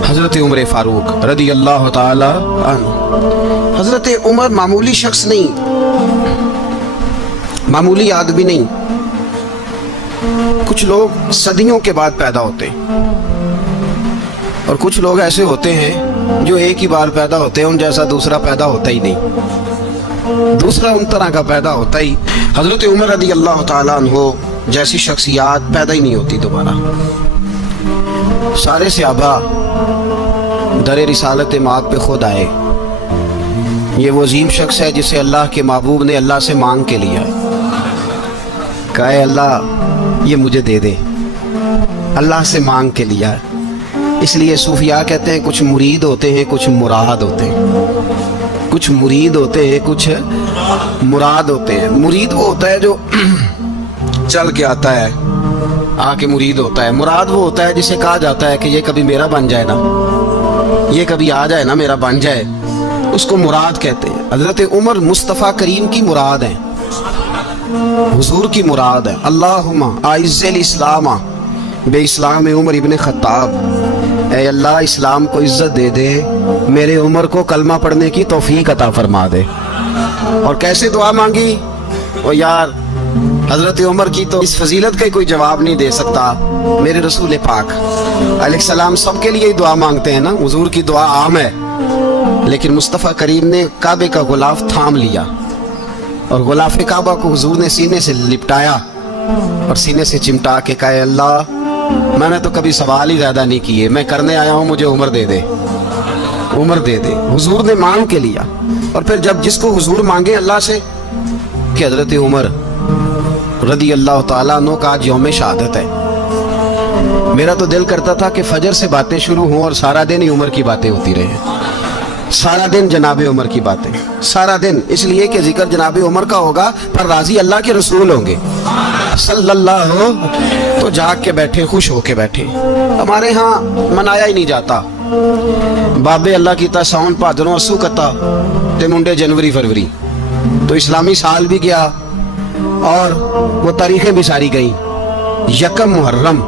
حضرت عمر فاروق رضی اللہ تعالی عنہ۔ حضرت عمر معمولی شخص نہیں، معمولی آدمی نہیں۔ کچھ لوگ صدیوں کے بعد پیدا ہوتے ہیں اور کچھ لوگ ایسے ہوتے ہیں جو ایک ہی بار پیدا ہوتے ہیں، ان جیسا دوسرا پیدا ہوتا ہی نہیں، دوسرا ان طرح کا پیدا ہوتا ہی۔ حضرت عمر رضی اللہ تعالیٰ عنہ جیسی شخصیات پیدا ہی نہیں ہوتی دوبارہ۔ سارے صحابہ در رسالت مآب پہ خود آئے۔ یہ وہ عظیم شخص ہے جسے اللہ کے محبوب نے اللہ سے مانگ کے لیا، کہا اے اللہ یہ مجھے دے دے، اللہ سے مانگ کے لیا۔ اس لیے صوفیاء کہتے ہیں کچھ مرید ہوتے ہیں کچھ مراد ہوتے ہیں، کچھ مرید ہوتے ہیں کچھ مراد ہوتے ہیں۔ مرید وہ ہوتا ہے جو چل کے آتا ہے، آ کے مرید ہوتا ہے۔ مراد وہ ہوتا ہے جسے کہا جاتا ہے کہ یہ کبھی میرا بن جائے نا، یہ کبھی آ جائے نا، میرا بن جائے، اس کو مراد کہتے ہیں۔ حضرت عمر مصطفیٰ کریم کی مراد ہیں، حضور کی مراد ہے۔ اللہم اعز الاسلام بے اسلام عمر ابن خطاب، اے اللہ اسلام کو عزت دے دے، میرے عمر کو کلمہ پڑھنے کی توفیق عطا فرما دے۔ اور کیسے دعا مانگی؟ او یار حضرت عمر کی تو اس فضیلت کا کوئی جواب نہیں دے سکتا، میرے رسول پاک علیہ السلام سب کے لیے ہی دعا مانگتے ہیں نا، حضور کی دعا عام ہے، لیکن مصطفیٰ کریم نے کعبے کا غلاف تھام لیا اور غلاف کعبہ کو حضور نے سینے سے لپٹایا اور سینے سے چمٹا کے کہا اے اللہ میں نے تو کبھی سوال ہی زیادہ نہیں کیے، میں کرنے آیا ہوں، مجھے عمر دے دے، عمر دے دے۔ حضور نے مانگ کے لیا۔ اور پھر جب جس کو حضور مانگے اللہ سے کہ حضرت عمر رضی اللہ تعالیٰ عنہ کا آج یوم شہادت ہے، میرا تو دل کرتا تھا کہ فجر سے باتیں شروع ہوں اور سارا دن ہی عمر کی باتیں ہوتی رہے، سارا دن جناب عمر کی باتیں، سارا دن، اس لیے کہ ذکر جناب عمر کا ہوگا پر راضی اللہ کے رسول ہوں گے صلی اللہ ہو، تو جاگ کے بیٹھے، خوش ہو کے بیٹھے۔ ہمارے ہاں منایا ہی نہیں جاتا، بابے اللہ کی تا ساؤن بھادروں اسو کتا تے منڈے جنوری فروری، تو اسلامی سال بھی گیا اور وہ تاریخیں بھی ساری گئیں۔ یکم محرم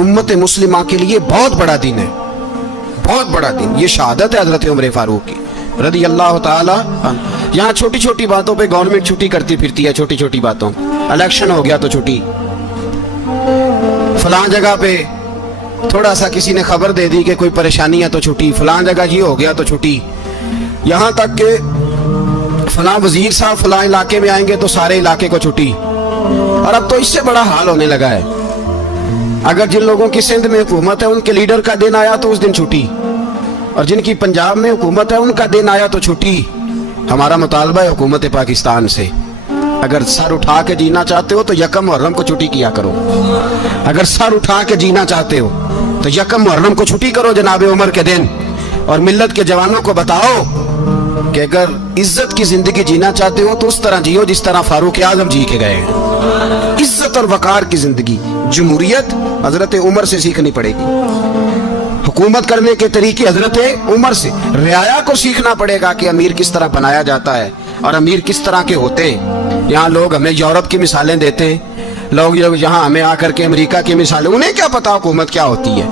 امت مسلمہ کے لیے بہت بڑا دن ہے، بہت بڑا دن، یہ شہادت ہے حضرت عمر فاروق کی رضی اللہ تعالی عنہ۔ یہاں چھوٹی چھوٹی باتوں پہ گورنمنٹ چھٹی کرتی پھرتی ہے، چھوٹی چھوٹی باتوں، الیکشن ہو گیا تو چھٹی، فلاں جگہ پہ تھوڑا سا کسی نے خبر دے دی کہ کوئی پریشانی ہے تو چھٹی، فلاں جگہ یہ ہو گیا تو چھٹی، یہاں تک کہ فلاں وزیر صاحب فلاں علاقے میں آئیں گے تو سارے علاقے کو چھٹی۔ اور اب تو اس سے بڑا حال ہونے لگا ہے، اگر جن لوگوں کی سندھ میں حکومت ہے ان کے لیڈر کا دن آیا تو اس دن چھٹی، اور جن کی پنجاب میں حکومت ہے ان کا دن آیا تو چھٹی۔ ہمارا مطالبہ ہے حکومت پاکستان سے، اگر سر اٹھا کے جینا چاہتے ہو تو یکم محرم کو چھٹی کیا کرو، اگر سر اٹھا کے جینا چاہتے ہو تو یکم محرم کو چھٹی کرو جناب عمر کے دن، اور ملت کے جوانوں کو بتاؤ کہ اگر عزت کی زندگی جینا چاہتے ہو تو اس طرح جیو جس طرح فاروق اعظم جی کے گئے ہیں، عزت اور وقار کی زندگی۔ جمہوریت حضرت عمر سے سیکھنی پڑے گی، حکومت کرنے کے طریقے حضرت عمر سے، رعایا کو سیکھنا پڑے گا کہ امیر کس طرح بنایا جاتا ہے اور امیر کس طرح کے ہوتے ہیں۔ یہاں لوگ ہمیں یورپ کی مثالیں دیتے ہیں، لوگ یہاں ہمیں آ کر کے امریکہ کی مثالیں، انہیں کیا پتا حکومت کیا ہوتی ہے،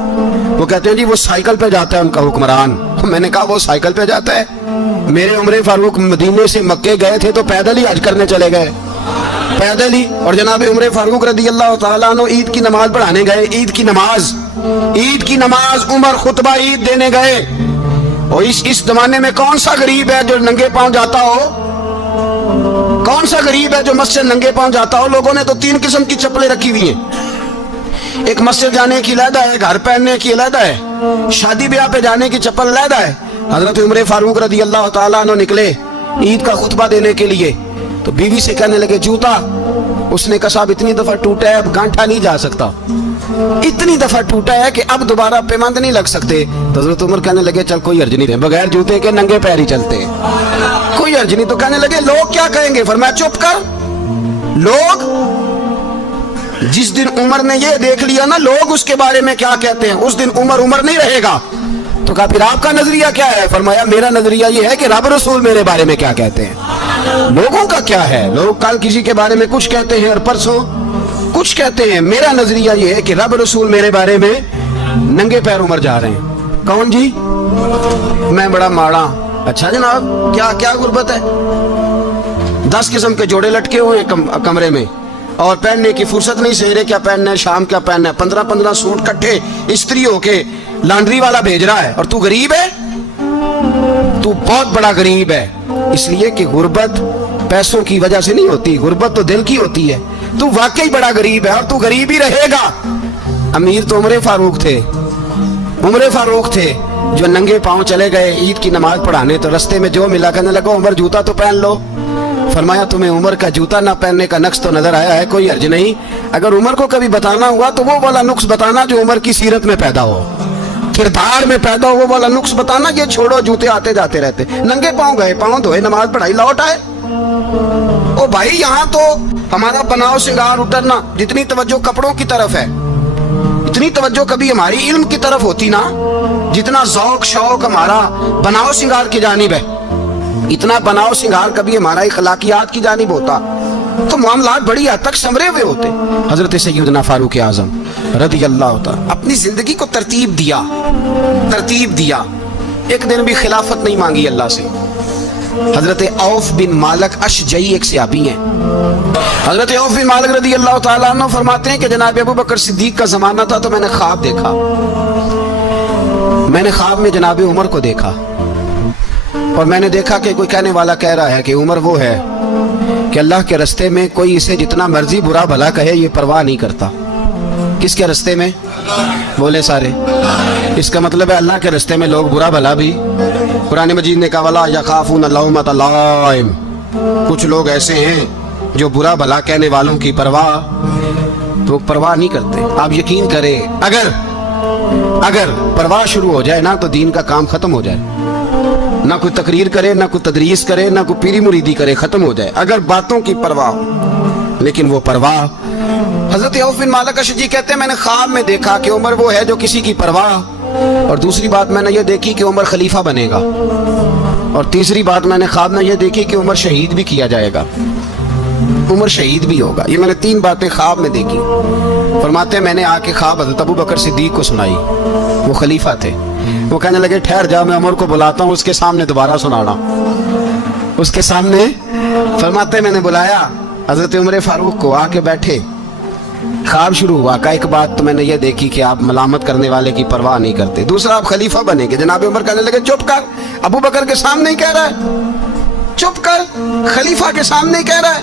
وہ کہتے ہیں جی وہ سائیکل پہ جاتا ہے ان کا حکمران۔ میں نے کہا وہ سائیکل پہ جاتا ہے؟ میرے عمر فاروق مدینے سے مکے گئے تھے تو پیدل ہی حج کرنے چلے گئے، پیدل ہی، اور جناب عمر فاروق رضی اللہ تعالیٰ عنہ عید کی نماز پڑھانے گئے، عید کی نماز عمر خطبہ عید دینے گئے۔ اور اس زمانے میں کون سا غریب ہے جو ننگے پاؤں جاتا ہو؟ کون سا غریب ہے جو مسجد ننگے پاؤں جاتا ہو؟ لوگوں نے تو 3 قسم کی چپلیں رکھی ہوئی ہیں، ایک مسجد جانے کی علیحدہ ہے، گھر پہننے کی علیحدہ ہے، شادی بیاہ پہ جانے کی چپل علیحدہ ہے۔ حضرت عمر فاروق رضی اللہ تعالیٰ عنہ نکلے عید کا خطبہ دینے کے لیے تو بیوی سے کہنے لگے جوتا، اس نے کہا صاحب اتنی دفعہ ٹوٹا ہے اب گانٹھا نہیں جا سکتا، اتنی دفعہ ٹوٹا ہے کہ اب دوبارہ پیمند نہیں لگ سکتے۔ تو حضرت عمر کہنے لگے چل کوئی حرج نہیں، بغیر جوتے کے ننگے پیر ہی چلتے ہیں، کوئی حرج نہیں۔ تو کہنے لگے لوگ کیا کہیں گے؟ فرمایا چپ کر، لوگ جس دن عمر نے یہ دیکھ لیا نا لوگ اس کے بارے میں کیا کہتے ہیں، اس دن عمر نہیں رہے گا۔ تو کہا پھر آپ کا نظریہ کیا ہے؟ فرمایا میرا نظریہ یہ ہے کہ رب رسول میرے بارے میں کیا کہتے ہیں، لوگوں کا کیا ہے، لوگ کل کسی کے بارے میں کچھ کہتے ہیں اور پرسوں کچھ کہتے ہیں، میرا نظریہ یہ ہے کہ رب رسول میرے بارے میں नंगे पैर उमर जा रहे हैं। कौन जी? मैं बड़ा माड़ा। अच्छा जनाब, क्या क्या गुर्बत है? 10 किस्म के जोड़े लटके हुए हैं कमरे में, और पहनने की फुर्सत नहीं, सवेरे क्या पहनना है, शाम क्या पहनना है, 15-15 सूट कट्ठे इस्त्री होके लॉन्ड्री वाला भेज रहा है, और तू गरीब है। तू बहुत बड़ा गरीब है, इसलिए कि गुर्बत पैसों की वजह से नहीं होती, गुर्बत तो दिल की होती है। तू वाकई बड़ा गरीब है और तू गरीब ही रहेगा। अमीर तो उमर फारूक थे, उमर फारूक थे, जो नंगे पांव चले गए ईद की नमाज पढ़ाने, तो रस्ते में जो मिला कहने लगा उमर जूता तो पहन लो। फरमाया तुम्हें उमर का जूता ना पहनने का नक्श तो नजर आया है, कोई हर्ज नहीं। अगर उमर को कभी बताना हुआ तो वो वाला नुक्स बताना जो उमर की सीरत में पैदा हो, किरदार में पैदा हो, वो वाला नुक्स बताना। ये छोड़ो, जूते आते जाते रहते, नंगे पांव गए, पांव धोए, नमाज पढ़ाई, लौट आए। ओ भाई, यहाँ तो हमारा बनाव श्रृंगार उतरना, जितनी तवज्जो कपड़ों की तरफ है, इतनी तवज्जो कभी हमारी इल्म की तरफ होती ना, जितना ज़ौक शौक हमारा बनाव श्रृंगार की जानिब है, इतना बनाव श्रृंगार कभी हमारा इखलाकियात की जानिब होता, तो मामलात बड़ी हद तक संवरे हुए होते। हजरत सैयदना फारूक आजम रज़ी अल्लाह तआला अपनी जिंदगी को तरतीब दिया। एक दिन भी खिलाफत नहीं मांगी अल्लाह से। हजरत औफ बिन मालिक अशजई एक सहाबी हैं। हजरत औफ बिन मालिक रज़ी अल्लाह तआला अन्हु फरमाते हैं कि जनाब अबू बकर सिद्दीक का जमाना था, तो मैंने ख्वाब देखा। मैंने ख्वाब में जनाब उमर को देखा, और मैंने देखा कि कोई कहने वाला कह रहा है कि उमर वो है कि अल्लाह के रास्ते में कोई इसे जितना मर्जी बुरा भला कहे ये परवाह नहीं करता। किसके रास्ते में? बोले सारे। इसका मतलब है अल्लाह के रास्ते में लोग बुरा भला भी, कुरान मजीद ने कहा वला यखाफून लौमत लाइम, कुछ लोग ऐसे हैं जो बुरा भला कहने वालों की परवाह नहीं करते। आप यकीन करें, अगर परवाह शुरू हो जाए ना तो दीन का काम खत्म हो जाए। ना कोई तकरीर करे, ना कोई तदरीस करे, ना कोई पीरी मुरीदी करे, खत्म हो जाए अगर बातों की परवाह हो। लेकिन वो परवाह, हजरत औफ बिन मालिक अशजी कहते हैं मैंने ख्वाब में देखा कि उमर वो है जो किसी की परवाह, और दूसरी बात मैंने ये देखी कि उमर खलीफा बनेगा, और तीसरी बात मैंने ख्वाब में ये देखी कि उमर शहीद भी किया जाएगा, उमर शहीद भी होगा। ये मैंने 3 बातें ख्वाब में देखी। फरमाते हैं मैंने आके ख्वाब हजरत अबू बकर सिद्दीक को सुनाई, वो खलीफा थे। वो कहने लगे ठहर जा, मैं उमर को बुलाता हूँ, उसके सामने दोबारा सुनाना, उसके सामने। फरमाते मैंने बुलाया हजरत उमर फारूक को, आके बैठे, ख्वाब शुरू हुआ। का एक बात तो मैंने ये देखी कि आप मलामत करने वाले की परवाह नहीं करते, दूसरा आप खलीफा बनेंगे। जनाब उमर कहने लगे चुप कर, अबू बकर के सामने ही कह रहा है, चुप कर, खलीफा के सामने ही कह रहा है।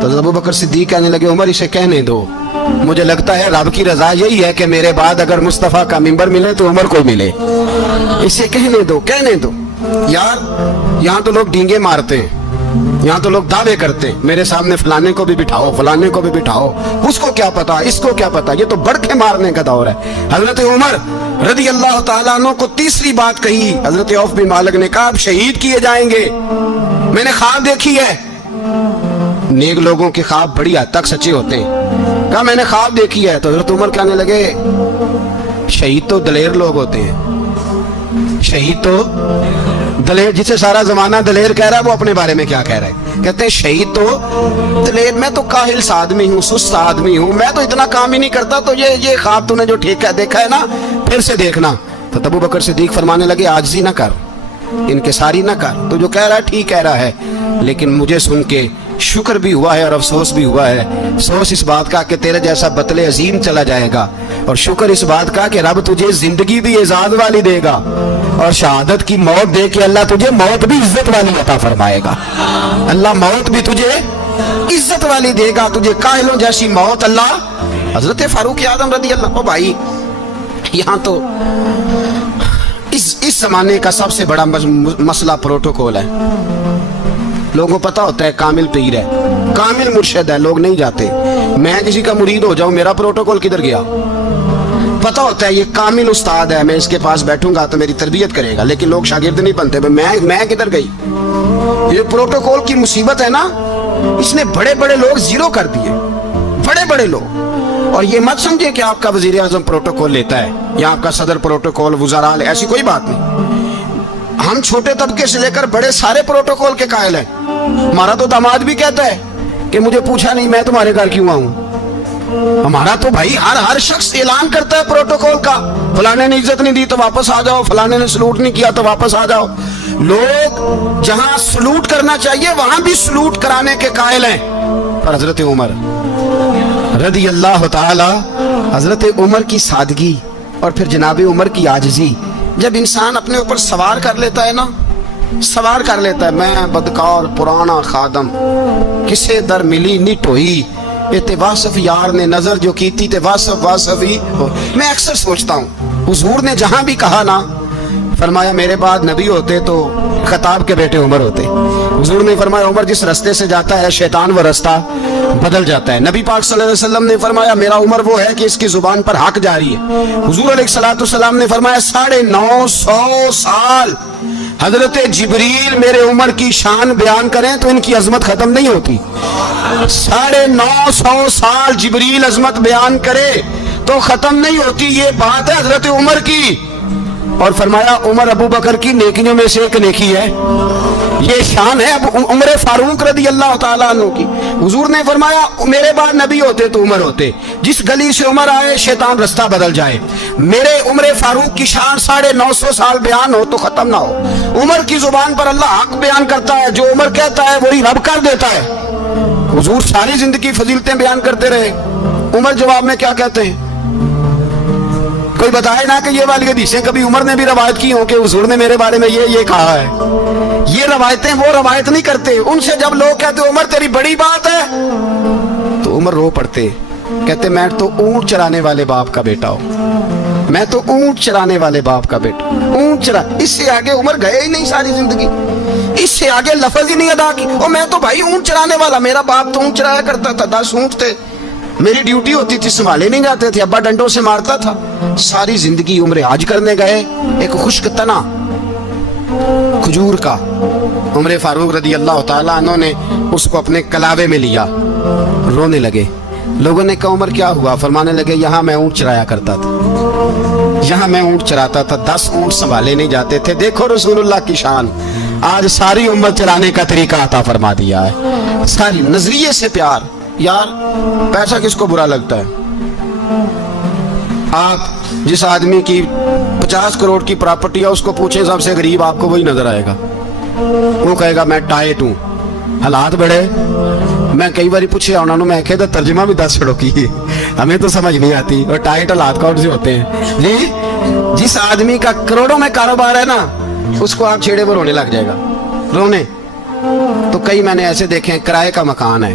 तो अबू बकर सिद्दीक कहने लगे उमर इसे कहने दो, मुझे लगता है रब की रजा यही है कि मेरे बाद अगर मुस्तफा का मिंबर मिले तो उमर को मिले, इसे कहने दो। यार यहाँ तो लोग डींगे मारते हैं, यहाँ तो लोग दावे करते हैं मेरे सामने फलाने को भी बिठाओ, फलाने को भी बिठाओ, उसको क्या पता, इसको क्या पता, ये तो बड़के मारने का दौर है। हजरत उमर रज़ी अल्लाह तआला अन्हु को तीसरी बात कही। हजरत औफ बिन मालिक ने कहा आप शहीद किए जाएंगे, मैंने ख्वाब देखी है। नेक लोगों के ख्वाब बड़ी हद तक सच्चे होते हैं। कहा मैंने ख्वाब देखी है। तो हजरत उमर कहने लगे शहीद तो दलेर लोग होते हैं, शहीद तो दलेर, जिसे सारा जमाना दलेर कह रहा है वो अपने बारे में क्या कह रहा है? कहते हैं शहीद तो दलेर, मैं तो काहिल सा आदमी हूँ, सुस्त आदमी हूँ, मैं तो इतना काम ही नहीं करता, तो ये ख्वाब तूने जो ठीक है देखा है ना, फिर से देखना। तो अबू बकर सिद्दीक फरमाने लगे आजिज़ी ना कर, इनकिसारी ना कर, तो जो कह रहा है ठीक कह रहा है, लेकिन मुझे सुन के शुक्र भी हुआ है और अफसोस भी हुआ है। अफसोस इस बात का कि तेरे जैसा बतले अजीम चला जाएगा, और शुक्र इस बात का कि रब तुझे जिंदगी भी एजाज वाली देगा, और शहादत की मौत दे के अल्लाह तुझे मौत भी इज्जत वाली अता फरमाएगा। अल्लाह मौत भी तुझे इज्जत वाली देगा, तुझे काहिलों जैसी मौत अल्लाह। हजरत फारूक आज़म रज़ी अल्लाह। ओ भाई, यहाँ तो इस जमाने का सबसे बड़ा मसला प्रोटोकॉल है। लोगों को पता होता है कामिल पीर है, कामिल मुर्शिद है, लोग नहीं जाते। मैं किसी का मुरीद हो जाऊं, मेरा प्रोटोकॉल किधर गया? पता होता है ये कामिल उस्ताद है, मैं इसके पास बैठूंगा तो मेरी तरबियत करेगा, लेकिन लोग शागिर्द नहीं बनते। मैं किधर गई? ये प्रोटोकॉल की मुसीबत है ना, इसने बड़े बड़े लोग जीरो कर दिए, बड़े बड़े लोग। और ये मत समझे कि आपका वजीर आजम प्रोटोकॉल लेता है या आपका सदर प्रोटोकॉल, वुज़रा, ऐसी कोई बात नहीं। हम छोटे तबके से लेकर बड़े सारे प्रोटोकॉल के कायल हैं। हमारा तो दामाद भी कहता है कि मुझे पूछा नहीं मैं तुम्हारे घर क्यों आऊं। हमारा तो भाई हर शख्स ऐलान करता है प्रोटोकॉल का, फलाने ने इज्जत नहीं दी तो वापस आ जाओ, फलाने ने सलूट नहीं किया तो वापस आ जाओ। लोग जहां सलूट करना चाहिए वहां भी सलूट कराने के कायल हैं। पर हजरत उमर रदी अल्लाह ताला, हजरत उमर की सादगी और फिर जनाब उमर की आजिज़ी, जब इंसान अपने ऊपर सवार कर लेता है ना, सवार कर लेता है, मैं बदकार पुराना खादम किसे दर मिली नी टोई, ते वासफ यार ने नजर जो की थी ते वासफ वासफ ही हो। मैं अक्सर सोचता हूँ हुजूर ने जहां भी कहा ना, फरमाया मेरे बाद नबी होते तो खताब के बेटे उमर होते। हुजूर ने फरमाया उमर जिस रास्ते से जाता है शैतान वो रास्ता बदल जाता है। नबी पाक सल्लल्लाहु अलैहि वसल्लम ने फरमाया मेरा उमर वो है कि इसकी जुबान पर हक जारी है। हुजूर अलैहिस्सलातु वस्सलाम ने फरमाया 950 साल हजरत जिब्रील मेरे उमर की शान बयान करें तो इनकी अजमत खत्म नहीं होती। 950 साल जिब्रील अजमत बयान करे तो खत्म नहीं होती। ये बात है हजरत उमर की। और फरमाया उमर अबू बकर की नेकियों में से एक नेकी है, ये शान है अब उमर फारूक रदी अल्लाह ताला अन्हु की। हुजूर ने फरमाया मेरे बाद नबी होते तो उमर होते, जिस गली से उमर आए शैतान रास्ता बदल जाए। मेरे उमर फारूक की शान 950 साल बयान हो तो खत्म ना हो। उमर की जुबान पर अल्लाह हक बयान करता है, जो उमर कहता है वही रब कर देता है। हुजूर सारी जिंदगी फजीलतें बयान करते रहे, उमर जवाब में क्या कहते हैं? कोई बताए ना कि ये वाली हदीसें कभी उमर ने भी रवायत की हो कि हुजूर ने मेरे बारे में ये कहा है। ये रवायतें वो रवायत नहीं करते। उनसे जब लोग कहते उमर तेरी बड़ी बात है तो उमर रो पड़ते, कहते मैं तो ऊंट चराने वाले बाप का बेटा हूं, मैं तो ऊंट चराने वाले बाप का बेटा, ऊंट चरा। इससे आगे उमर गए ही नहीं सारी जिंदगी, इससे आगे लफ्ज ही नहीं अदा की। और मैं तो भाई ऊंट चराने वाला, मेरा बाप तो ऊंट चराया करता था, 10 ऊंट थे, मेरी ड्यूटी होती थी, संभाले नहीं जाते थे, अब्बा डंडों से मारता था। सारी जिंदगी उम्र हज करने गए, एक खुश्क तना खजूर का उमर फारूक रदी अल्लाह ताला अन्हु ने उसको अपने कलावे में लिया, रोने लगे। लोगों ने कहा उमर क्या हुआ? फरमाने लगे यहाँ मैं ऊंट चराया करता था, यहाँ मैं ऊंट चराता था, 10 ऊंट संभाले नहीं जाते थे। देखो रसूलुल्लाह की शान, आज सारी उम्मत चलाने का तरीका अता फरमा दिया है। सारी नजरिए से प्यार। यार पैसा किसको बुरा लगता है? आप जिस आदमी की 50 करोड़ की प्रॉपर्टी है उसको पूछें सबसे गरीब, आपको वही नजर आएगा। वो कहेगा मैं टाइट हूं, हालात बड़े। मैं कई बार पूछे उन्होंने, मैं कहे तो तर्जुमा भी 10 छड़ो की, हमें तो समझ नहीं आती। और टाइट हालात कौन से होते हैं जी? जिस आदमी का करोड़ों में कारोबार है ना, उसको आप छेड़े पर रोने लग जाएगा, रोने। तो कई मैंने ऐसे देखे हैं, किराए का मकान है,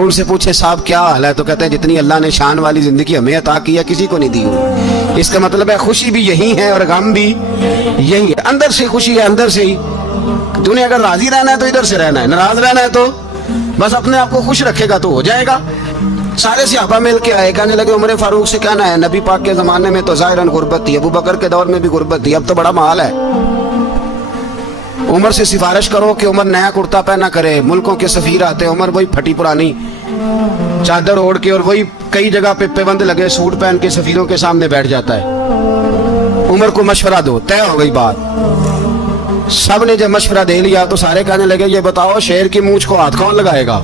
उनसे पूछे साहब क्या हाल है, तो कहते हैं जितनी अल्लाह ने शान वाली जिंदगी हमें अता की है किसी को नहीं दी हुई। इसका मतलब है खुशी भी यही है और गम भी यही है। अंदर से खुशी है, अंदर से ही। तूने अगर राजी रहना है तो इधर से रहना है, नाराज रहना है तो बस अपने आप को खुश रखेगा तो हो जाएगा। सारे सहाबा मिल के आए, कहने लगे उमर फारूक से कहना है नबी पाक के जमाने में तो जाहिरन गुर्बत थी, अबू बकर के दौर में भी गुर्बत थी, अब तो बड़ा माल है। उमर से सिफारिश करो कि उमर नया कुर्ता पहना करे। मुल्कों के सफीर आते हैं, उमर वही फटी पुरानी चादर ओढ़ के और वही कई जगह पे पेबंद लगे सूट पहन के सफीरों के सामने बैठ जाता है। उमर को मशवरा दो, तय हो गई बात। सब ने जब मशवरा दे लिया तो सारे कहने लगे ये बताओ शेर की मूंछ को हाथ कौन लगाएगा?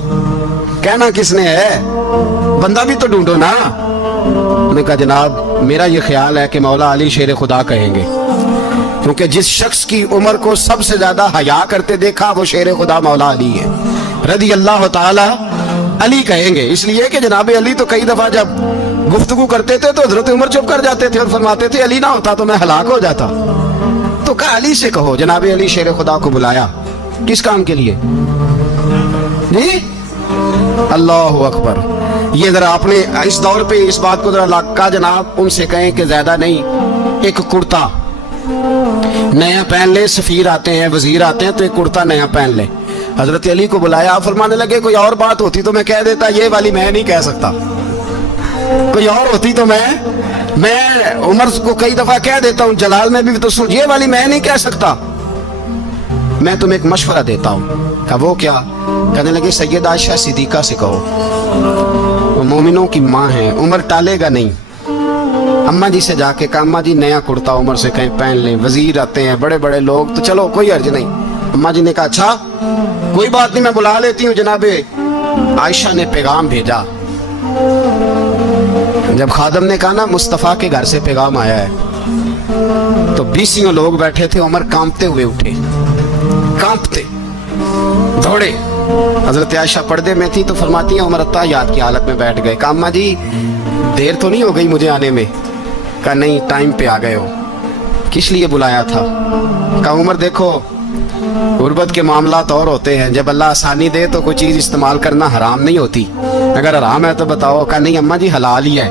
कहना किसने है, बंदा भी तो ढूंढो ना। उन्होंने कहा जनाब मेरा ये ख्याल है कि मौला अली शेर खुदा कहेंगे, क्योंकि जिस शख्स की उम्र को सबसे ज्यादा हया करते देखा वो शेर खुदा मौला अली है रदी अल्लाह ताला अली कहेंगे। इसलिए कि जनाब अली तो कई दफा जब गुफ्तगू करते थे तो हजरत उमर चुप कर जाते थे और फरमाते थे अली ना होता तो मैं हलाक हो जाता। तो कहा अली से कहो। जनाब अली शेर खुदा को बुलाया, किस काम के लिए जी? अल्लाह अकबर। ये जरा आपने इस दौर पे इस बात को जरा लाका जनाब उनसे कहें कि ज्यादा नहीं, एक कुर्ता नया पहन ले, सफीर आते हैं वजीर आते हैं तो एक कुर्ता नया पहन ले। हजरत अली को बुलाया, फरमाने लगे कोई और बात होती तो मैं कह देता, ये वाली मैं नहीं कह सकता। कोई और होती तो मैं उमर को कई दफा कह देता हूँ, जलाल में भी तो सुन, ये वाली मैं नहीं कह सकता। मैं तुम्हें एक मशवरा देता हूँ। कहा वो क्या? कहने लगे सैयद आयशा सिद्दीका से कहो, वो मोमिनों की माँ है, उमर टालेगा नहीं। अम्मा जी से जाके कहा अम्मा जी नया कुर्ता उमर से कहीं पहन लें, वजीर आते हैं बड़े बड़े लोग, तो चलो कोई अर्ज नहीं। अम्मा जी ने कहा अच्छा कोई बात नहीं मैं बुला लेती हूँ। जनाबे आयशा ने पैगाम भेजा, जब खादम ने कहा ना मुस्तफ़ा के घर से पैगाम आया है, तो 20 लोग बैठे थे। उमर कांपते हुए उठे, कांपते दौड़े। हजरत आयशा पर्दे में थी तो फरमाती हैं उमर अत्ताहियात की हालत में बैठ गए। कहा अम्मा जी देर तो नहीं हो गई मुझे आने में? कहा नहीं, टाइम पे आ गए हो। किस लिए बुलाया था? कहा उमर देखो, गुर्बत के मामलात और होते हैं, जब अल्लाह आसानी दे तो कोई चीज़ इस्तेमाल करना हराम नहीं होती, अगर हराम है तो बताओ। कहा नहीं अम्मा जी हलाल ही है।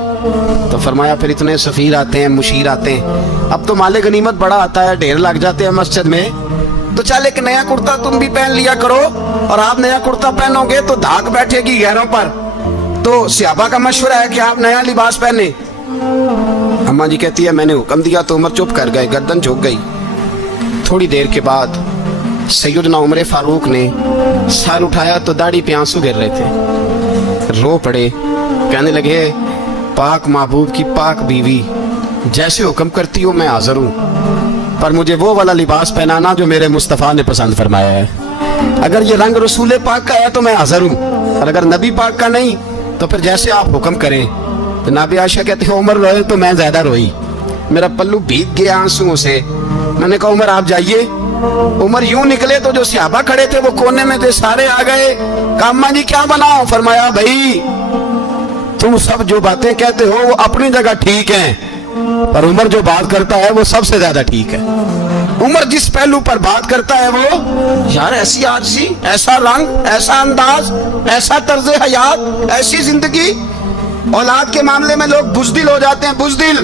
तो फरमाया फिर इतने सफ़ीर आते हैं, मुशीर आते हैं, अब तो माले गनीमत बड़ा आता है, ढेर लग जाते हैं मस्जिद में, तो चल एक नया कुर्ता तुम भी पहन लिया करो, और आप नया कुर्ता पहनोगे तो धाक बैठेगी गैरों पर। तो सहाबा का मशवरा है कि आप नया लिबास पहने। अम्मा जी कहती है मैंने हुक्म दिया तो उमर चुप कर गए, गर्दन झुक गई। थोड़ी देर के बाद सैयदना उमर फारूक ने सर उठाया तो दाढ़ी पे आंसू गिर रहे थे, रो पड़े, कहने लगे पाक महबूब की पाक बीवी, जैसे हुक्म करती हो मैं हाजिर हूँ, पर मुझे वो वाला लिबास पहनाना जो मेरे मुस्तफ़ा ने पसंद फरमाया है। अगर ये रंग रसूल पाक का है तो मैं हाजिर हूँ, और अगर नबी पाक का नहीं तो फिर जैसे आप हुक्म करें। तो नाबी आयशा कहते हैं उमर रोए तो मैं ज्यादा रोई, मेरा पल्लू भीग गया आंसुओं से। मैंने कहा उमर आप जाइए। उमर यूं निकले तो जो सहाबा खड़े थे वो कोने में थे, सारे आ गए। कहा अम्मा जी क्या बनाओ? फरमाया भाई तुम सब जो बातें कहते हो वो अपनी जगह ठीक हैं, पर उमर जो बात करता है वो सबसे ज्यादा ठीक है। उमर जिस पहलू पर बात करता है वो, यार ऐसी आजी, ऐसा रंग, ऐसा अंदाज, ऐसा तर्ज हयात, ऐसी जिंदगी। औलाद के मामले में लोग बुज़दिल हो जाते हैं, बुज़दिल।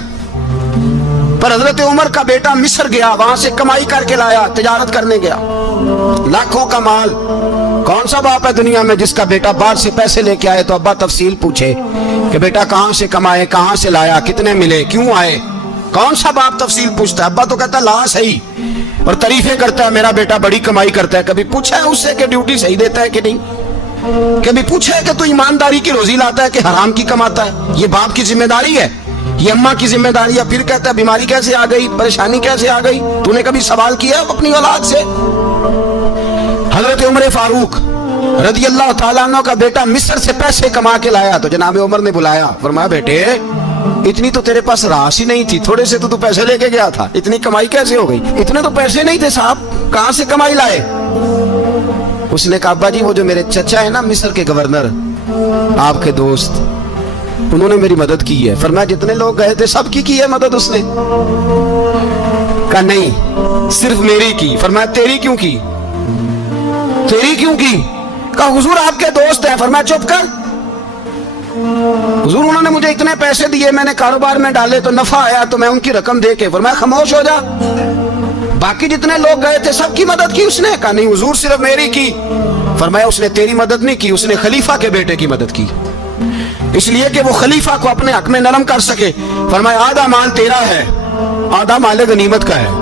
पर हजरत उमर का बेटा मिस्र गया, वहां से कमाई करके लाया, तिजारत करने गया, लाखों का माल। कौन सा बाप है दुनिया में जिसका बेटा बाहर से पैसे लेके आए तो अब्बा तफसील पूछे कि बेटा कहां से कमाए, कहां से लाया, कितने मिले, क्यों आए? कौन सा बाप तफसील पूछता है? अब्बा तो कहता ला सही, और तारीफें करता है मेरा बेटा बड़ी कमाई करता है। कभी पूछा है उससे कि ड्यूटी सही देता है कि नहीं? कभी पूछा है कि तू ईमानदारी की रोजी लाता है कि हराम की कमाता है? ये बाप की जिम्मेदारी है, ये अम्मा की जिम्मेदारी है। फिर कहता है बीमारी कैसे आ गई, परेशानी कैसे आ गई? तूने कभी सवाल किया अपनी औलाद से? हजरत उमर फारूक रज़ी अल्लाह ताला अन्हु का बेटा मिस्र से पैसे कमा के लाया, तो जनाब उमर ने बुलाया, फरमाया बेटे इतनी तो तेरे पास रास ही नहीं थी, थोड़े से तो तू पैसे लेके गया था, इतनी कमाई कैसे हो गई? इतने तो पैसे नहीं थे साहब, कहां से कमाई लाए? उसने कहा अब्बा जी वो जो मेरे चचा है ना मिस्र के गवर्नर, आपके दोस्त, उन्होंने मेरी मदद की है। फरमाया जितने लोग गए थे सबकी की है मदद उसने? कहा नहीं सिर्फ मेरी की। फरमाया तेरी क्यों की? तेरी क्यों की? कहा हुजूर आपके दोस्त हैं। फरमाया चुप कर, हुजूर उन्होंने मुझे इतने पैसे दिए, मैंने कारोबार में डाले तो नफा आया तो मैं उनकी रकम दे के। फरमाया खामोश हो जा, बाकी जितने लोग गए थे सबकी मदद की उसने? कहा नहीं हुजूर सिर्फ मेरी की। फरमाया उसने तेरी मदद नहीं की, उसने खलीफा के बेटे की मदद की, इसलिए कि वो खलीफा को अपने हक में नरम कर सके। फरमाया आधा माल तेरा है, आधा माले गनीमत का है,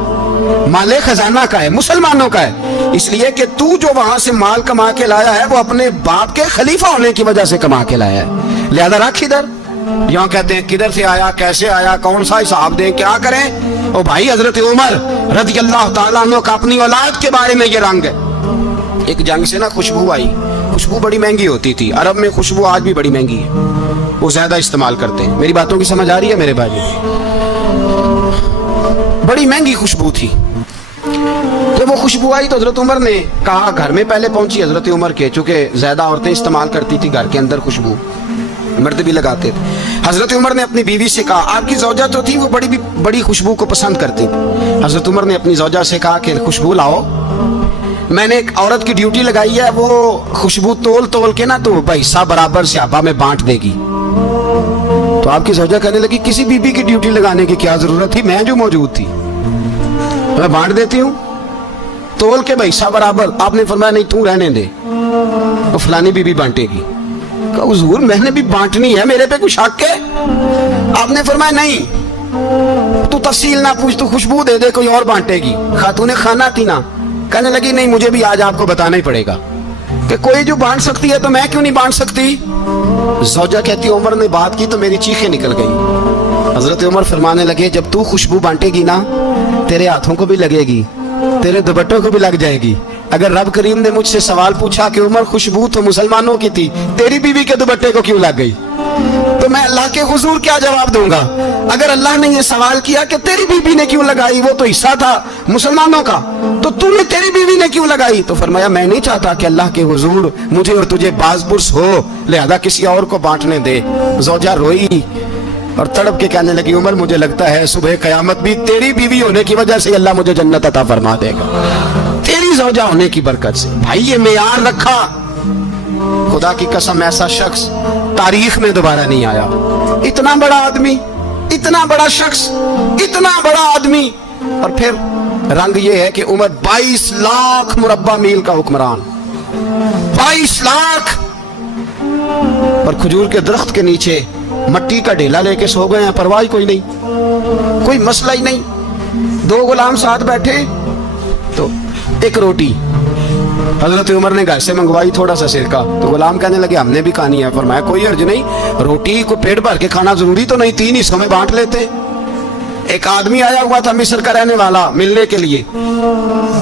माले खजाना का है, मुसलमानों का है, इसलिए कि तू जो वहां से माल कमा के लाया है वो अपने बाप के खलीफा होने की वजह से कमा के लाया है, लिहाजा रख इधर। यहाँ कहते हैं किधर से आया, कैसे आया, कौन सा हिसाब दें, क्या करें? ओ भाई हजरत उमर रज़ी अल्लाह ताला अन्हु का अपनी औलाद के बारे में ये रंग है। एक जंग से ना खुशबू आई, खुशबू बड़ी महंगी होती थी, अरब में खुशबू आज भी बड़ी महंगी है, वो ज्यादा इस्तेमाल करते हैं। मेरी बातों की समझ आ रही है मेरे भाई? बड़ी महंगी खुशबू थी। तो वो खुशबू आई तो हजरत उमर ने कहा, घर में पहले पहुंची हजरत उमर के, चूंकि ज्यादा औरतें इस्तेमाल करती थी घर के अंदर खुशबू, मर्द भी लगाते थे। हजरत उमर ने अपनी बीवी से कहा, आपकी जौजा जो थी वो बड़ी खुशबू को पसंद करती थी। हजरत उमर ने अपनी जौजा से कहा कि खुशबू लाओ, मैंने एक औरत की ड्यूटी लगाई है, वो खुशबू तोल तोल के ना तो पैसा बराबर सहाबा में बांट देगी। तो आपकी जौजा कहने लगी किसी बीबी की ड्यूटी लगाने की क्या जरूरत थी, मैं जो मौजूद थी मैं बांट देती हूँ तोल के पैसा बराबर। आपने फरमाया नहीं तू रहने दे, वो फलानी बीबी बांटेगी। कहा हुजूर मैंने भी बांटनी है, मेरे पे कुछ शक है? आपने फरमाया नहीं तू तफसील ना पूछ, तू खुशबू दे दे, कोई और बांटेगी। खातूने खाना थी ना, कहने लगी नहीं मुझे भी आज आपको बताना ही पड़ेगा कि कोई जो बांट सकती है तो मैं क्यों नहीं बांट सकती? ज़ौजा कहती उमर ने बात की तो मेरी चीखें निकल गई। हजरत उमर फरमाने लगे जब तू खुशबू बांटेगी ना तेरे हाथों को भी लगेगी, तेरे दुपट्टों को भी लग जाएगी। अगर रब करीम ने मुझसे सवाल पूछा कि उमर खुशबू तो मुसलमानों की थी, तेरी बीवी के दुपट्टे को क्यों लग गई? تو میں اللہ کے हुजूर क्या जवाब दूंगा? अगर अल्लाह ने ये सवाल किया कि तेरी बीवी ने क्यों लगाई, वो तो हिस्सा था मुसलमानों का, तो तूने तेरी बीवी ने क्यों लगाई? तो फरमाया मैं नहीं चाहता कि अल्लाह के हुजूर मुझे और तुझे बाज़पुरस हो, लिहाजा किसी और को बांटने दे। ज़ौजा रोई और तड़प के कहने लगी, उमर मुझे लगता है सुबह क़यामत भी तेरी बीवी होने की वजह से अल्लाह मुझे जन्नत अता फरमा देगा, तेरी ज़ौजा होने की बरकत से। भाई ये मेयार रखा, खुदा की कसम ऐसा शख्स तारीख में दोबारा नहीं आया। इतना बड़ा आदमी, इतना बड़ा शख्स, इतना बड़ा आदमी, और फिर रंग ये है कि उमर 22 लाख मुरब्बा मील का हुक्मरान, 22 लाख, और खजूर के दरख्त के नीचे मट्टी का ढेला लेके सो गए हैं, परवाह कोई नहीं, कोई मसला ही नहीं। 2 गुलाम साथ बैठे तो एक रोटी हजरत उमर ने घर से मंगवाई, थोड़ा सा सिरका, तो गुलाम कहने लगे हमने भी खानी है। फरमाया कोई अर्ज नहीं, रोटी को पेट भर के खाना जरूरी तो नहीं, 3 हिस्सों में बांट लेते। एक आदमी आया हुआ था मिस्र का रहने वाला, मिलने के लिए।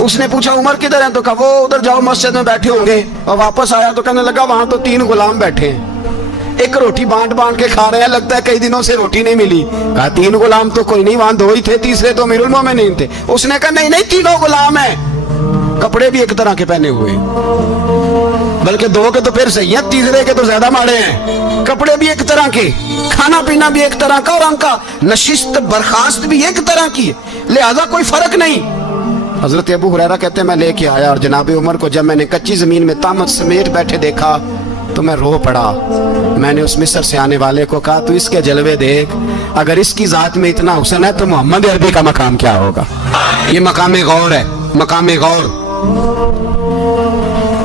उसने पूछा उमर किधर है? तो कहा वो उधर जाओ मस्जिद में बैठे होंगे। और वापस आया तो कहने लगा वहां तो 3 गुलाम बैठे हैं, एक रोटी बांट बांट के खा रहे हैं, लगता है कई दिनों से रोटी नहीं मिली। कहा 3 गुलाम तो कोई नहीं, वहां 2 ही थे, तीसरे तो अमीरुल मोमिनीन थे। उसने कहा नहीं नहीं, 3 गुलाम है, कपड़े भी एक तरह के पहने हुए, बल्कि 2 के तो फिर सही है, तीसरे के तो ज्यादा माड़े हैं। कपड़े भी एक तरह के, खाना पीना भी एक तरह का, और उनका नशिस्त बर्खास्त भी एक तरह की, लिहाजा कोई फर्क नहीं। हजरत अबू हुरैरा कहते हैं मैं लेके आया, और जनाब उमर को जब मैंने कच्ची जमीन में तामत समेत बैठे देखा तो मैं रो पड़ा। मैंने उस मिस्र से आने वाले को कहा तू इसके जलवे देख, अगर इसकी जात में इतना हुस्न है तो मोहम्मद अरबी का मकाम क्या होगा? ये मकाम गौर है, मकाम गौर।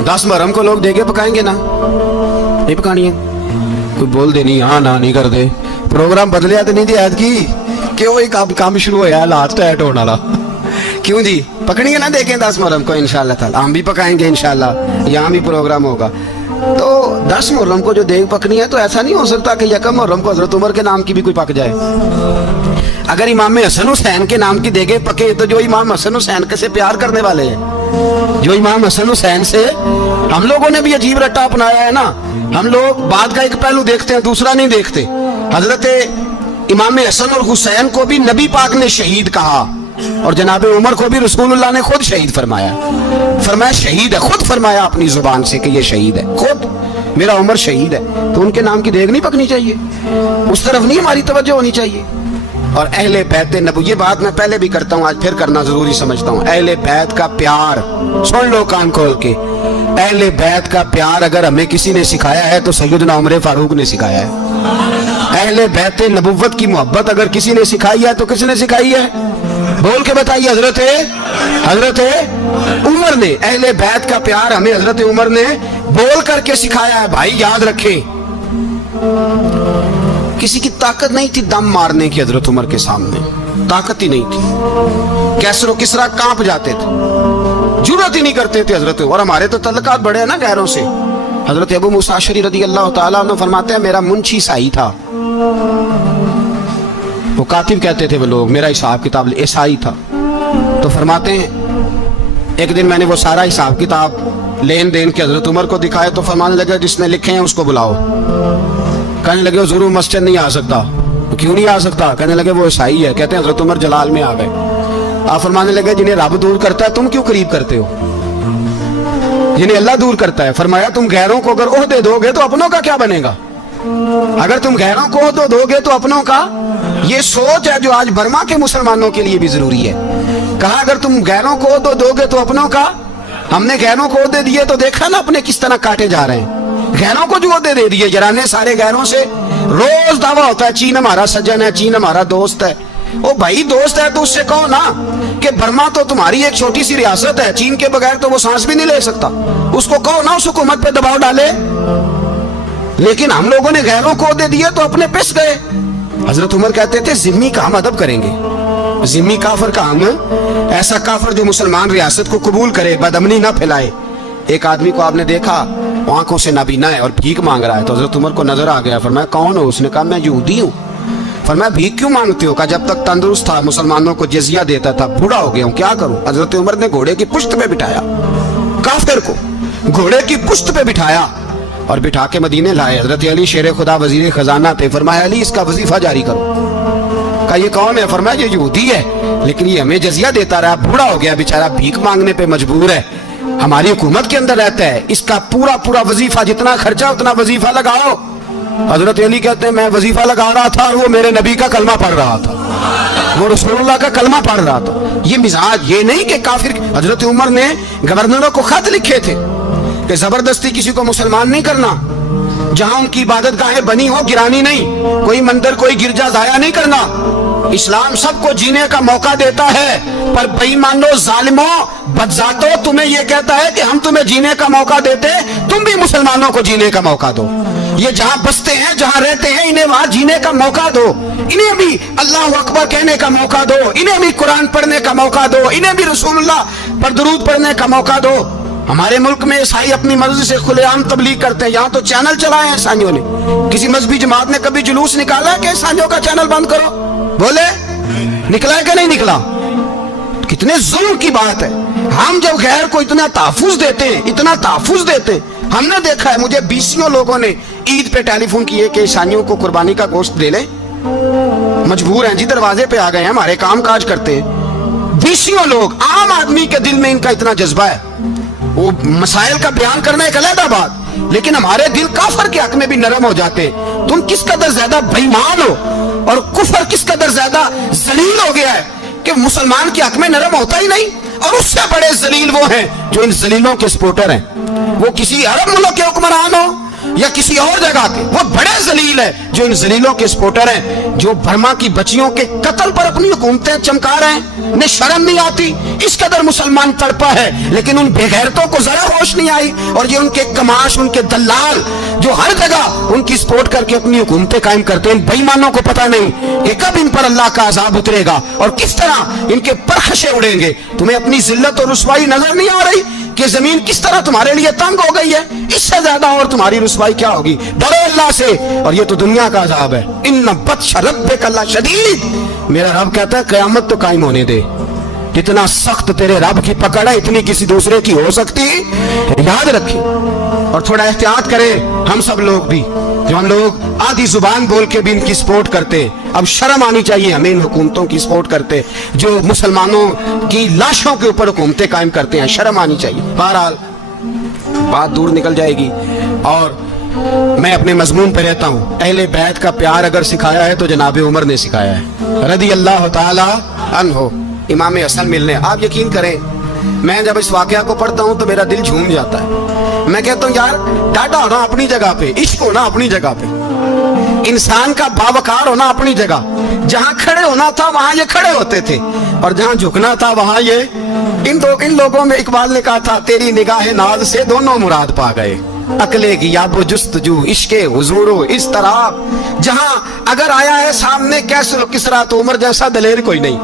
10 मुहर्रम को लोग देगे पकाएंगे ना, नहीं पकानी है, कोई बोल दे नहीं, हाँ ना नहीं कर दे, प्रोग्राम बदलिया तो नहीं दी ऐद की कि वही काम शुरू होया लास्ट टाइट होने वाला। क्यों जी, पकड़ेंगे ना, देखें 10 मुहर्रम को इंशाल्लाह ताला, हम भी पकाएंगे इंशाल्लाह, यहाँ भी प्रोग्राम होगा। तो 10 मुहर्रम को जो देग पकनी है, तो ऐसा नहीं हो सकता कि यकम मुहर्रम को हजरत उमर के नाम की भी कोई पक जाए। अगर इमाम हसन हुसैन के नाम की देगे पके तो जो इमाम हसन हुसैन से प्यार करने वाले हैं, जो इमाम हसन हुसैन से, हम लोगों ने भी अजीब रट्टा अपनाया है ना, हम लोग बात का एक पहलू देखते हैं, दूसरा नहीं देखते। हजरत इमाम हसन और हुसैन को भी नबी पाक ने शहीद कहा, और जनाब उमर को भी रसूलुल्लाह ने खुद शहीद फरमाया। फरमाया शहीद है, खुद फरमाया अपनी जुबान से कि ये शहीद है, खुद मेरा उमर शहीद है। तो उनके नाम की देग नहीं पकनी चाहिए, उस तरफ नहीं हमारी तवज्जो होनी चाहिए। और अहले बैत नबी, ये बात मैं पहले भी करता हूँ, आज फिर करना जरूरी समझता हूँ। अहले बैत का प्यार, सुन लो कान खोल के, अहले बैत का प्यार अगर हमें किसी ने सिखाया है तो सैयदना उमर फारूक ने सिखाया है। अहले बैत नबुव्वत की मोहब्बत अगर किसी ने सिखाई है तो किसने सिखाई है? बोल के बताइए। हजरत उमर ने। अहले बैत का प्यार हमें हजरत उमर ने बोल करके सिखाया है। भाई याद रखें, किसी की ताकत नहीं थी दम मारने की, हजरत उमर के सामने ताकत ही नहीं थी। कैसरो किसरा कांप जाते थे, जुर्रत ही नहीं करते थे हजरत। और हमारे तो तल्लकात बड़े हैं ना गैरों से। हजरत अबू मूसा अशअरी रज़ी अल्लाह ताला अन्हु फरमाते हैं मेरा मुंशी ईसाई था, वो कातिब कहते थे वो लोग, मेरा हिसाब किताब ईसाई था। तो फरमाते हैं एक दिन मैंने वो सारा हिसाब किताब लेन देन के हजरत उमर को दिखाया, तो फरमाने लगे जिसने लिखे हैं उसको बुलाओ। कहने लगे जरूर मस्जिद नहीं आ सकता। तो क्यों नहीं आ सकता? कहने लगे वो ईसाई है। कहते हैं हजरत उमर जलाल में आ गए। आप फरमाने लगे जिन्हें रब दूर करता है तुम क्यों करीब करते हो? जिन्हें अल्लाह दूर करता है। फरमाया तुम गैरों को अगर ओहदे दोगे तो अपनों का क्या बनेगा? अगर तुम गैरों को ओहदे दोगे तो अपनों का, ये सोच है जो आज बर्मा के मुसलमानों के लिए भी जरूरी है। कहा अगर तुम गैरों को ओहदे दोगे तो अपनों का। हमने गैरों को ओहदे दिए तो देखा ना अपने किस तरह काटे जा रहे हैं। गैरों को जो ओहदे दे दिए, जराने सारे गैरों से रोज दावा होता है चीन हमारा सज्जन है, चीन हमारा दोस्त है। ओ भाई दोस्त है तो उससे कहो ना कि बर्मा तो तुम्हारी एक छोटी सी रियासत है, चीन के बगैर तो वो सांस भी नहीं ले सकता। उसको कहो ना उस हुकूमत पे दबाव डाले। लेकिन हम लोगों ने गैरों को ओहदे दिए तो अपने पिस गए। हजरत उमर कहते थे जिम्मी का हम अदब करेंगे, जिम्मी काफिर का हम, ऐसा काफिर जो मुसलमान रियासत को कबूल करे, बदअमनी ना फैलाए। एक आदमी को आपने देखा आंखों से नाबीना है और भीख मांग रहा है, तो हजरत उमर को नजर आ गया। फरमाया कौन हो? उसने कहा मैं यहूदी हूँ। फरमाया भीख क्यों मांगते हो? कहा जब तक तंदुरुस्त था मुसलमानों को जजिया देता था, बूढ़ा हो गया हूँ क्या करूं? हजरत उमर ने घोड़े की पुश्त पे बिठाया, काफिर को घोड़े की पुश्त पे बिठाया اور بٹھا کے مدینے لائے. حضرت علی شیر خدا وزیر خزانہ تھے. فرمایا علی اس کا وظیفہ جاری کرو. کہا یہ کون ہے؟ فرمایا یہ یہودی ہے لیکن یہ ہمیں جزیہ دیتا رہا, بوڑھا ہو گیا بیچارہ, بھیک مانگنے پہ مجبور ہے, ہماری حکومت کے اندر رہتا ہے, اس کا پورا وظیفہ جتنا خرچہ اتنا وظیفہ لگاؤ. حضرت علی کہتے ہیں میں وظیفہ لگا رہا تھا اور وہ میرے نبی کا کلمہ پڑھ رہا تھا, وہ رسول اللہ کا کلمہ پڑھ رہا تھا. یہ مزاج, یہ نہیں کہ کافر. حضرت عمر نے گورنروں کو خط لکھے تھے کہ زبردستی کسی کو مسلمان نہیں کرنا, جہاں ان کی عبادت گاہیں بنی ہو گرانی نہیں, کوئی مندر کوئی گرجا ضائع نہیں کرنا. اسلام سب کو جینے کا موقع دیتا ہے, پر بے ایمانو ظالموں بدذاتوں تمہیں یہ کہتا ہے کہ ہم تمہیں جینے کا موقع دیتے, تم بھی مسلمانوں کو جینے کا موقع دو. یہ جہاں بستے ہیں جہاں رہتے ہیں انہیں وہاں جینے کا موقع دو, انہیں بھی اللہ اکبر کہنے کا موقع دو, انہیں بھی قرآن پڑھنے کا موقع دو, انہیں بھی رسول اللہ پر درود پڑھنے کا موقع دو. ہمارے ملک میں عیسائی اپنی مرضی سے کھلے عام تبلیغ کرتے ہیں. یہاں تو چینل چلائے ہیں عیسائیوں نے. کسی مذہبی جماعت نے کبھی جلوس نکالا کہ عیسائیوں کا چینل بند کرو؟ بولے نکلا ہے کہ نہیں نکلا؟ کتنے ظلم کی بات ہے. ہم جب غیر کو اتنا تحفظ دیتے ہیں, اتنا تحفظ دیتے ہیں. ہم نے دیکھا ہے, مجھے بیسیوں لوگوں نے عید پہ ٹیلی فون کیے کہ عیسائیوں کو قربانی کا گوشت دے لیں, مجبور ہیں جی, دروازے پہ آ گئے ہیں, ہمارے کام کاج کرتے ہیں. بیسیوں لوگ, عام آدمی کے دل میں ان کا اتنا جذبہ ہے. وہ مسائل کا بیان کرنا ایک علیحدہ بات, لیکن ہمارے دل کافر کے حق میں بھی نرم ہو جاتے ہیں. تم کس قدر زیادہ بے ایمان ہو اور کفر کس قدر زیادہ ذلیل ہو گیا ہے کہ مسلمان کے حق میں نرم ہوتا ہی نہیں. اور اس سے بڑے ذلیل وہ ہیں جو ان ذلیلوں کے سپورٹر ہیں. وہ کسی عرب ملک کے حکمران ہو یا کسی اور جگہ کے, وہ بڑے ذلیل ہیں جو ان ذلیلوں کے سپورٹر ہیں, جو برما کی بچیوں کے قتل پر اپنی حکومتیں چمکا رہے ہیں. انہیں شرم نہیں آتی. اس قدر مسلمان تڑپا ہے لیکن ان بے غیرتوں کو ذرا ہوش نہیں آئی. اور یہ ان کے کماش, ان کے دلال جو ہر جگہ ان کی سپورٹ کر کے اپنی حکومتیں قائم کرتے ہیں, ان بے ایمانوں کو پتہ نہیں کہ کب ان پر اللہ کا عذاب اترے گا اور کس طرح ان کے پرخشے اڑیں گے. تمہیں اپنی ذلت اور رسوائی نظر نہیں آ رہی کہ زمین کس طرح تمہارے لیے تنگ ہو گئی ہے؟ اس سے زیادہ اور تمہاری رسوائی کیا ہوگی؟ ڈرو اللہ سے, اور یہ تو دنیا کا عذاب ہے. ان بطش ربک لشدید, میرا رب کہتا ہے قیامت تو قائم ہونے دے. جتنا سخت تیرے رب کی پکڑ ہے اتنی کسی دوسرے کی ہو سکتی, یاد رکھیں. اور تھوڑا احتیاط کریں ہم سب لوگ بھی, جو ہم لوگ آدھی زبان بول کے بھی ان کی سپورٹ کرتے. اب شرم آنی چاہیے ہمیں ان حکومتوں کی سپورٹ کرتے جو مسلمانوں کی لاشوں کے اوپر حکومتیں قائم کرتے ہیں. شرم آنی چاہیے. بہرحال بات دور نکل جائے گی اور میں اپنے مضمون پہ رہتا ہوں. اہل بیت کا پیار اگر سکھایا ہے تو جناب عمر نے سکھایا ہے رضی اللہ تعالی عنہ. امام حسن ملنے, آپ یقین کریں میں جب اس واقعہ کو پڑھتا ہوں تو میرا دل جھوم جاتا ہے. میں کہتا ہوں یار ڈاٹا ہونا اپنی جگہ پہ, عشق ہونا اپنی جگہ پہ, انسان کا باوقار ہونا اپنی جگہ. جہاں کھڑے ہونا تھا وہاں یہ کھڑے ہوتے تھے, اور جہاں جھکنا تھا وہاں یہ. ان لوگوں میں اقبال نے کہا تھا تیری نگاہ ناز سے دونوں مراد پا گئے. عقلے کی یاب و جستجو, عشق حضور و اضطراب. جہاں اگر آیا ہے سامنے کیسر و کسرا تو عمر جیسا دلیر کوئی نہیں.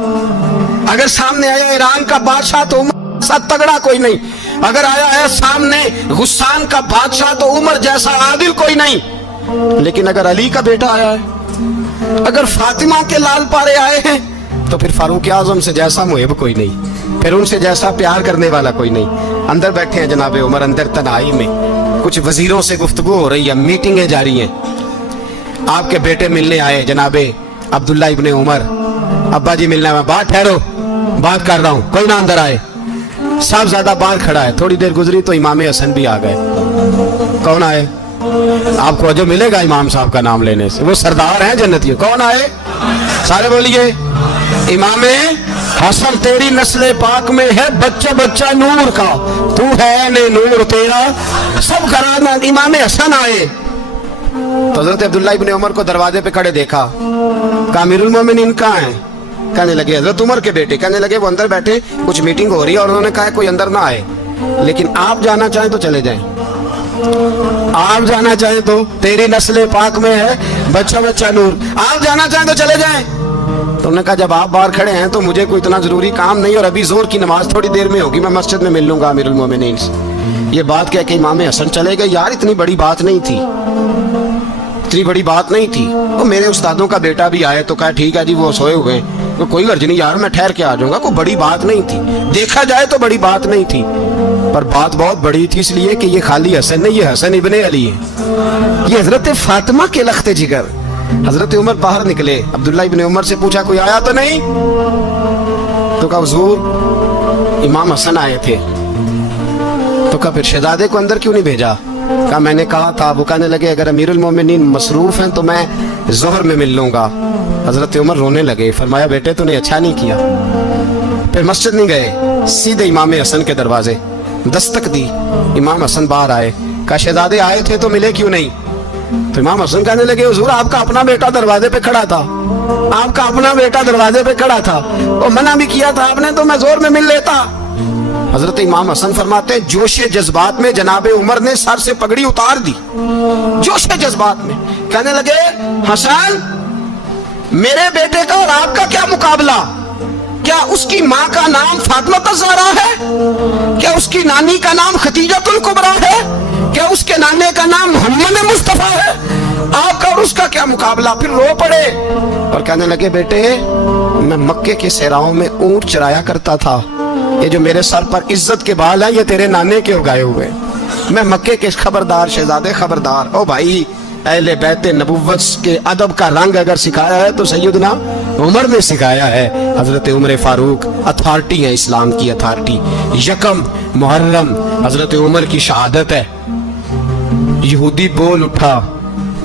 اگر سامنے آیا ایران کا بادشاہ تو عمر جیسا تگڑا کوئی نہیں. اگر آیا ہے سامنے غسان کا بادشاہ تو عمر جیسا عادل کوئی نہیں. لیکن اگر علی کا بیٹا آیا ہے, اگر فاطمہ کے لال پارے آئے ہیں تو پھر فاروق اعظم سے جیسا محب کوئی نہیں, پھر ان سے جیسا پیار کرنے والا کوئی نہیں. اندر بیٹھے ہیں جناب عمر, اندر تنہائی میں کچھ وزیروں سے گفتگو ہو رہی ہے, میٹنگیں جاری ہیں. آپ کے بیٹے ملنے آئے جناب عبداللہ ابن عمر. ابا جی ملنا ہے, بات ٹھہرو بات کر رہا ہوں, کوئی نہ اندر آئے. صاحب زیادہ باہر کھڑا ہے. تھوڑی دیر گزری تو امام حسن بھی آ گئے. کون آئے؟ آپ کو جو ملے گا امام صاحب کا نام لینے سے, وہ سردار ہیں جنتی. کون آئے؟ سارے بولیے. امام حسن تیری نسل پاک میں ہے بچہ بچہ نور کا, تو ہے نے نور تیرا سب گھرانا. امام حسن آئے تو حضرت عبداللہ ابن عمر کو دروازے پہ کھڑے دیکھا. کہا امیر المومنین کہاں ہیں؟ کہنے لگے حضرت عمر کے بیٹے. کہنے لگے وہ اندر بیٹھے, کچھ میٹنگ ہو رہی ہے, اور انہوں نے کہا کوئی اندر نہ آئے, لیکن آپ جانا چاہیں تو چلے جائیں. آپ جانا چاہیں تو, تیری نسل پاک میں ہے بچہ بچہ نور, آپ جانا چاہیں تو چلے جائیں. تو انہوں نے کہا جب آپ باہر کھڑے ہیں تو مجھے کوئی اتنا ضروری کام نہیں, اور ابھی زور کی نماز تھوڑی دیر میں ہوگی, میں مسجد میں مل لوں گا امیر المومنین سے. یہ بات کہہ کے امام حسن چلے گئے. یار اتنی بڑی بات نہیں تھی, اتنی بڑی بات نہیں تھی. وہ میرے استادوں کا بیٹا بھی آئے تو کہا ٹھیک ہے جی وہ سوئے ہوئے ہیں, तो कोई गर्ज नहीं यार, मैं ठहर के आ जाऊंगा, कोई बड़ी बात नहीं थी, देखा जाए तो बड़ी बात नहीं थी, पर बात बहुत बड़ी थी इसलिए कि ये खाली हसन नहीं, ये हसन इब्ने अली है, ये हजरत फातिमा के लख्ते जिगर। हजरत उमर बाहर निकले, अब्दुल्ला इब्ने उमर से पूछा कोई आया तो नहीं? तो कहा हुजूर इमाम हसन आए थे। तो कहा फिर शहजादे को अंदर क्यों नहीं भेजा? कहा मैंने कहा था। वो कहने लगे अगर अमीरुल मोमिनीन मसरूफ हैं तो मैं जोहर में मिल लूंगा। हजरत उमर रोने लगे, फरमाया बेटे तूने अच्छा नहीं किया। फिर मस्जिद नहीं गए, सीधे इमाम हसन के दरवाजे दस्तक दी, इमाम हसन बाहर आए, कहा शहजादे आए थे तो मिले क्यों नहीं? तो इमाम हसन कहने लगे हुजूर आपका अपना बेटा दरवाजे पे खड़ा था, आपका अपना बेटा दरवाजे पे खड़ा था, और मना भी किया था आपने तो मैं जोर में मिल लेता। हजरत इमाम हसन फरमाते हैं जोशे जज्बात में जनाबे उमर ने सर से पगड़ी उतार दी, जोशे जज्बात में कहने लगे हसन मेरे बेटे का और आपका क्या मुकाबला? क्या उसकी माँ का नाम फातिमा ज़हरा है? क्या उसकी नानी का नाम खतीजतुल कुबरा है? क्या उसके नाने का नाम मोहम्मद मुस्तफा है? आपका और उसका क्या मुकाबला? फिर रो पड़े और कहने लगे बेटे मैं मक्के के सेराओं में ऊंट चराया करता था, ये जो मेरे सर पर इज्जत के बाल है ये तेरे नाने के उगाए हुए, मैं मक्के के खबरदार शहजादे खबरदार। ओ भाई अहले बैत नबुव्वत के अदब का रंग अगर सिखाया है तो सैयदना उमर ने सिखाया है। हजरत उमर फारूक अथॉरिटी है, इस्लाम की अथॉरिटी। यकम मुहर्रम हजरत उमर की शहादत है। यहूदी बोल उठा,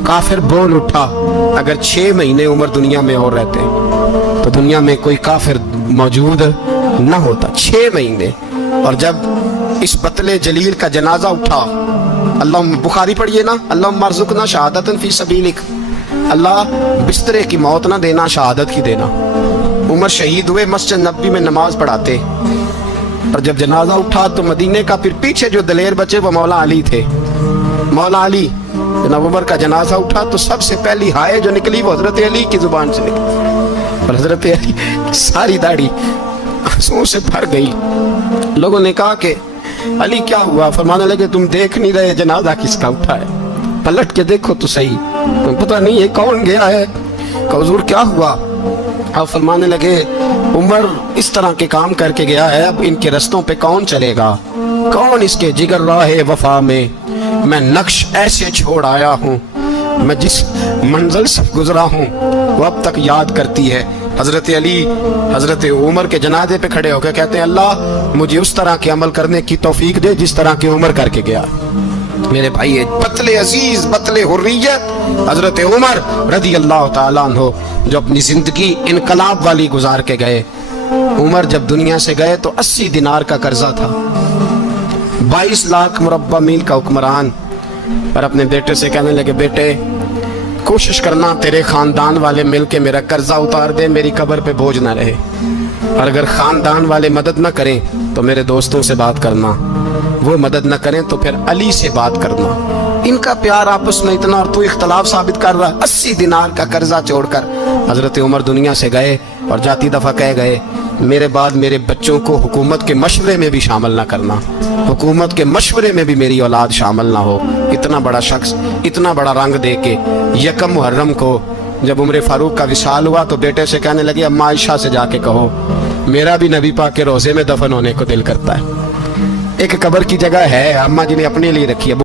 काफिर बोल उठा, अगर 6 महीने उमर दुनिया में और रहते तो दुनिया में कोई काफिर मौजूद न होता। 6 महीने। और जब इस बतले जलील का जनाजा उठा, अल्लाह बुखारी पढ़िए ना, अल्लाह मरजुकना शहादतन फी सबीलिक, अल्लाह बिस्तरे की मौत ना देना, शहादत की देना। उमर शहीद हुए, मस्जिद नबी में नमाज पढ़ाते, और जब जनाजा उठा तो मदीने का फिर पीछे जो दलेर बचे वो मौला अली थे। मौला अली जनाब उमर का जनाजा उठा तो सबसे पहली हाय जो निकली वो हजरत अली की जुबान से निकली, और हजरत अली सारी दाढ़ी आंसुओं से भर गई। लोगों ने कहा कि अली क्या हुआ? फरमाने लगे तुम देख नहीं रहे जनाजा किसका उठा है, पलट के देखो तो सही, तुम पता नहीं ये कौन गया है। कहा हुजूर क्या हुआ? आप फरमाने लगे उमर इस तरह के काम करके गया है, अब इनके रस्तों पे कौन चलेगा? कौन इसके जिगर राहे वफा में मैं नक्श ऐसे छोड़ आया हूँ, मैं जिस मंजिल से गुजरा हूँ वो अब तक याद करती है। हजरत अली हजरत उमर के जनाजे पे खड़े होकर कहते हैं अल्लाह मुझे उस तरह के अमल करने की तौफीक दे जिस तरह की उमर करके गया। मेरे भाई बतले अजीज बतले हुर्रियत हजरत उमर रदी अल्लाह ताला अन्हु जो अपनी जिंदगी इनकलाब वाली गुजार के गए। उमर जब दुनिया से गए तो 80 दिनार का कर्जा था, 22 लाख मुरब्बा मील का हुक्मरान। पर अपने बेटे से कहने लगे बेटे कोशिश करना तेरे खानदान वाले मिल के मेरा कर्जा उतार दे, मेरी कब्र पे बोझ ना रहे, और अगर खानदान वाले मदद ना करें तो मेरे दोस्तों से बात करना, वो मदद ना करें तो फिर अली से बात करना। इनका प्यार आपस में इतना और तू इख्तलाफ साबित कर रहा। 80 दिनार का कर्जा छोड़कर हजरत उमर दुनिया से गए और जाती दफा कह गए मेरे बाद मेरे बच्चों को हुकूमत के मशवरे में भी शामिल ना करना, हुकूमत के मशवरे में भी मेरी औलाद शामिल ना हो। इतना बड़ा शख्स इतना बड़ा रंग दे के यकम मुहर्रम को जब उमर फारूक का विसाल हुआ तो बेटे से कहने लगे अम्मा आयशा से जाके कहो मेरा भी नबी पाक के रोजे में दफन होने को दिल करता है। एक कब्र की जगह है अम्मा जी ने अपने लिए रखी है।